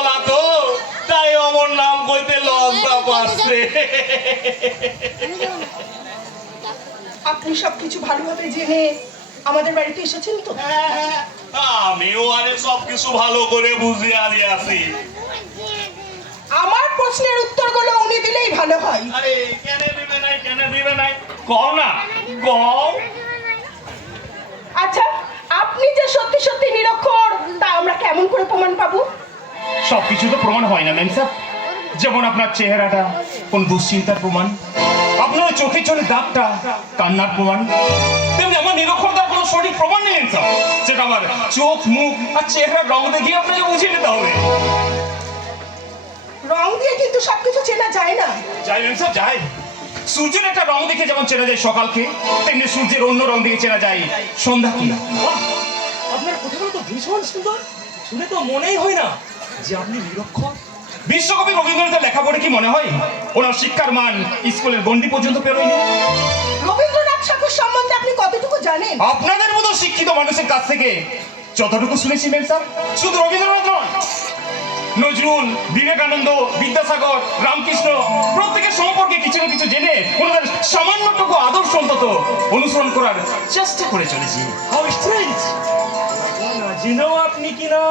পলা তো, তাই আমার নাম কইতে লজ্জা পাচ্ছে। আপনি সবকিছু ভালোভাবে জেনে আমাদের বাড়িতে এসেছেন তো? আমিও আরে সবকিছু ভালো করে বুঝে আছি। আমার প্রশ্নের উত্তরগুলো উনি দিলেই ভালো হয়। আরে কেন দিবে নাই কও না, কও। আচ্ছা, আপনি যে সত্যি সত্যি নিরক্ষর তা আমরা কেমন করে প্রমাণ পাবো? সবকিছু তো প্রমাণ হয় না ম্যাম স্যার। যেমন আপনার চেহারাটা কোন দুশ্চিন্তার প্রমাণ, আপনার চোখে চোখে দাগটা কান্নার প্রমাণ, তেমনি আমার নিরক্ষরতার কোনো সঠিক প্রমাণ নেই স্যার। সেটা আমার চোখ, মুখ আর চেহারার রং দেখে আপনাকে বুঝিয়ে নিতে হবে। রং দিয়ে কিন্তু সবকিছু চেনা যায় না। যাই ম্যাম স্যার, যাই। সূর্যের একটা রং দেখে যেমন চেনা যায় সকালকে, তেমনি সূর্যের অন্য রং দেখে চেনা যায় সন্ধ্যাকে। আপনার কথাগুলো তো ভীষণ সুন্দর, শুনে তো মনেই হয় না যে আপনি নিরক্ষর। বিশ্বকবি রবীন্দ্রনাথের লেখা পড়ে কি মনে হয় ওনার শিক্ষার মান স্কুলের গণ্ডি পর্যন্ত পেরোয়নি? রবীন্দ্রনাথ ঠাকুর সম্বন্ধে আপনি কতটুকু জানেন? আপনাদের মতো শিক্ষিত মানুষের কাছ থেকে যতটুকু শুনেছি ম্যাম স্যার, শুধু রবীন্দ্রনাথ নয়, নজরুল, বিবেকানন্দ, বিদ্যাসাগর, রামকৃষ্ণ প্রত্যেকের সম্পর্কে কিছু না কিছু জেনে ওনাদের সামান্যটুকু আদর্শ অন্তত অনুসরণ করার চেষ্টা করে চলেছি। How strange! জেনেও আপনি কিনা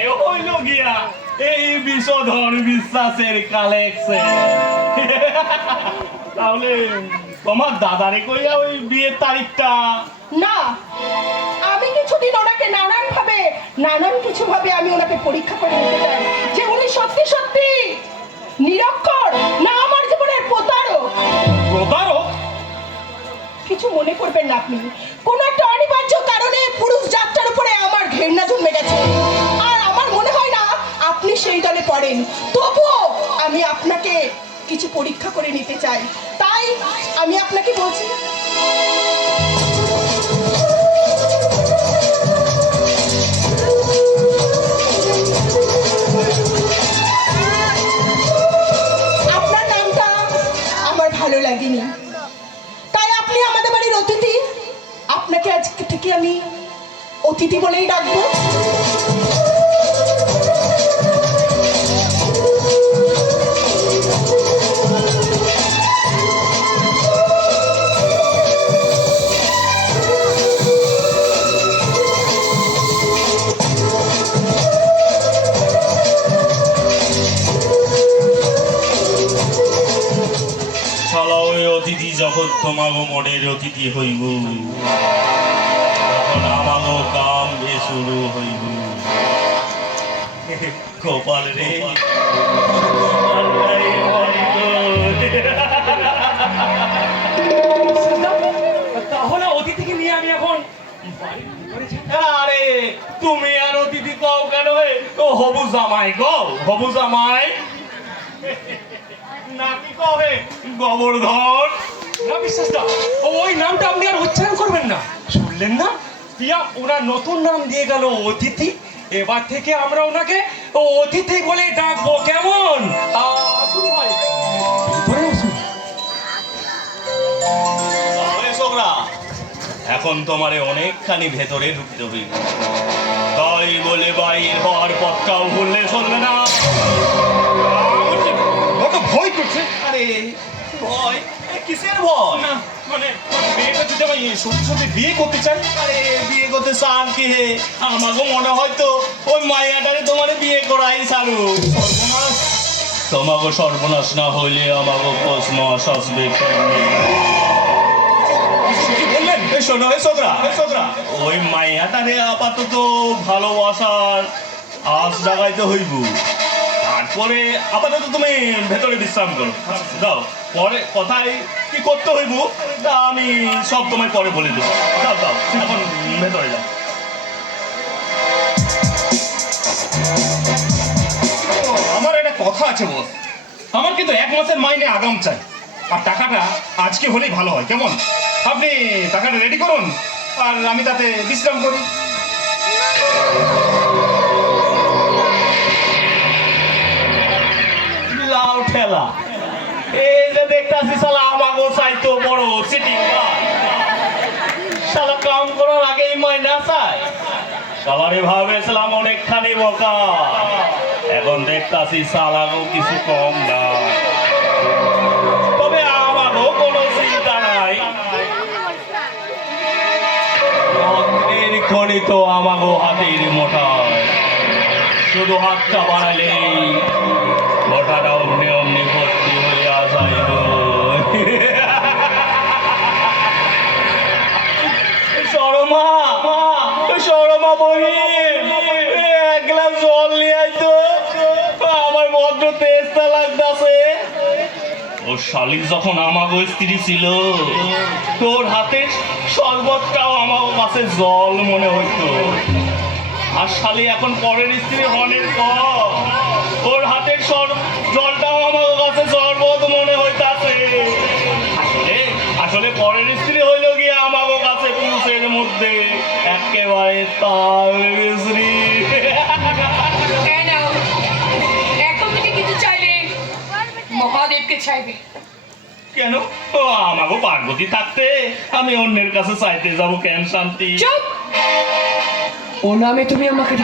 এ হইল গিয়া এই বিষধর বিশ্বাসের কালেকশন। তাহলে তোমার দাদারে কইয়া ওই বিয়ের তারিখটা? না, আমি কিছুদিন ওনাকে নানান কিছু ভাবে আমি ওনাকে পরীক্ষা করে নিতে চাই যে উনি সত্যি সত্যি নিরক্ষর না আমার জীবনের প্রতারক। প্রতারক? কিছু মনে করবেন না আপনি, কোন একটা অনিবার্য কারণে পুরুষ যাত্রার উপরে আমার ঘৃণা জন্মে গেছে, আর আমার মনে হয় না আপনি সেই দলে পড়েন। তবুও আমি আপনাকে কিছু পরীক্ষা করে নিতে চাই, তাই আমি আপনাকে বলছি আপনার নামটা আমার ভালো লাগেনি, তাই আপনি আমাদের বাড়ির অতিথি। আপনাকে আজকে থেকে আমি অতিথি বলেই ডাকবো। শালা ওই অতিথি যখন তোমাগো মনের অতিথি হইব, তখন আমাগো কাম বে শুরু হইব। কপাল রে, তাহলে অতিথিকে নিয়ে আমি এখন বাড়ির ভিতরে যাই। আরে তুমি আর অতিথি কও কেন? ও হবু জামাই কও, হবু জামাই নাকি কবে গোবর্ধন? না বিশ্বাস না, ওই নামটা আপনি আর উচ্চারণ করবেন না। শুনলেন না, পিয়া ওনার নতুন নাম দিয়ে গেল অতিথি। এবার থেকে আমরা ওনাকে অতিথি বলে ডাকবো, কেমন? আসুন ভাই, ভিতরে আসুন। তাহলে ছোকরা, এখন তোমারে অনেকখানি ভেতরে ঢুকতে হইবে, তাই বলে বাইর হওয়ার পথটাও ভুললে চলবে না। কত ভয় করছে! আরে ভয়? কিসের ভয়? না মানে মেয়েটা যদি আমি সত্যি সত্যি বিয়ে করতে চাই। আরে বিয়ে করতে চান কি হে? আমাকে মনে হয় তো ওই মাইয়াটারে তোমারে বিয়ে করাই সারু। সর্বনাশ! তোমাকে সর্বনাশ না হইলে আমাকে কসমস আসবে কেমনে? কি বললেন? এই শোনো হে ছোকরা, ওই মাইয়াটারে আপাতত ভালোবাসার আশ জাগাইতে হইব, তারপরে আপাতত তুমি ভেতরে বিশ্রাম করো। যাও, পরে কথায় কি করতে হইব তা আমি সব তোমায় পরে বলে দেবো। যাও যাও, এখন ভেতরে যাও। আমার একটা কথা আছে বস, আমার কিন্তু 1 মাসের মাইনে আগাম চাই, আর টাকাটা আজকে হলেই ভালো হয়। কেমন? আপনি টাকাটা রেডি করুন আর আমি তাতে বিশ্রাম করি। লাউ ঠেলা, এই যে দেখতাছি শালা আমাগো চাইতো বড় সিটি শালা কাম করার আগেই মাইনা চাই। সবারই ভাবেছিলাম অনেকখানি বোকা, এখন দেখতাছি সালাগো কিছু কম না। তবে আমারও কোনো চিন্তা নাই, অগ্নির খনি তো আমাগো হাতের মোটায়, শুধু হাতটা বাড়ালেই মোটাটা অমনি অমনি ভর্তি হইয়া যাইব। সরমা, সরমা বহিন, এক গ্লাস জল নিয়ে আইতো, আমার বড্ড তেষ্টা লাগতাছে। ওর শালিক যখন আমাগো স্ত্রী ছিল, তোর হাতের শরবতটাও আমার কাছে জল মনে হইতো। আর শালি এখন পরের স্ত্রী হনের পর ওর হাতের জলটাও আমার কাছে শরবত মনে হইতাছে। আসলে পরের স্ত্রী হইল গিয়ে আমার কাছে পুরুষের মধ্যে একেবারে তার স্ত্রী। এখন থেকে কিছু চাইলে মহাদেবকে চাইবে। কেন? ও আমাগো পার্বতী থাকতে আমি অন্যের কাছে চাইতে যাব কেন শান্তি? চুপ! ও নামে তুমি আমাকে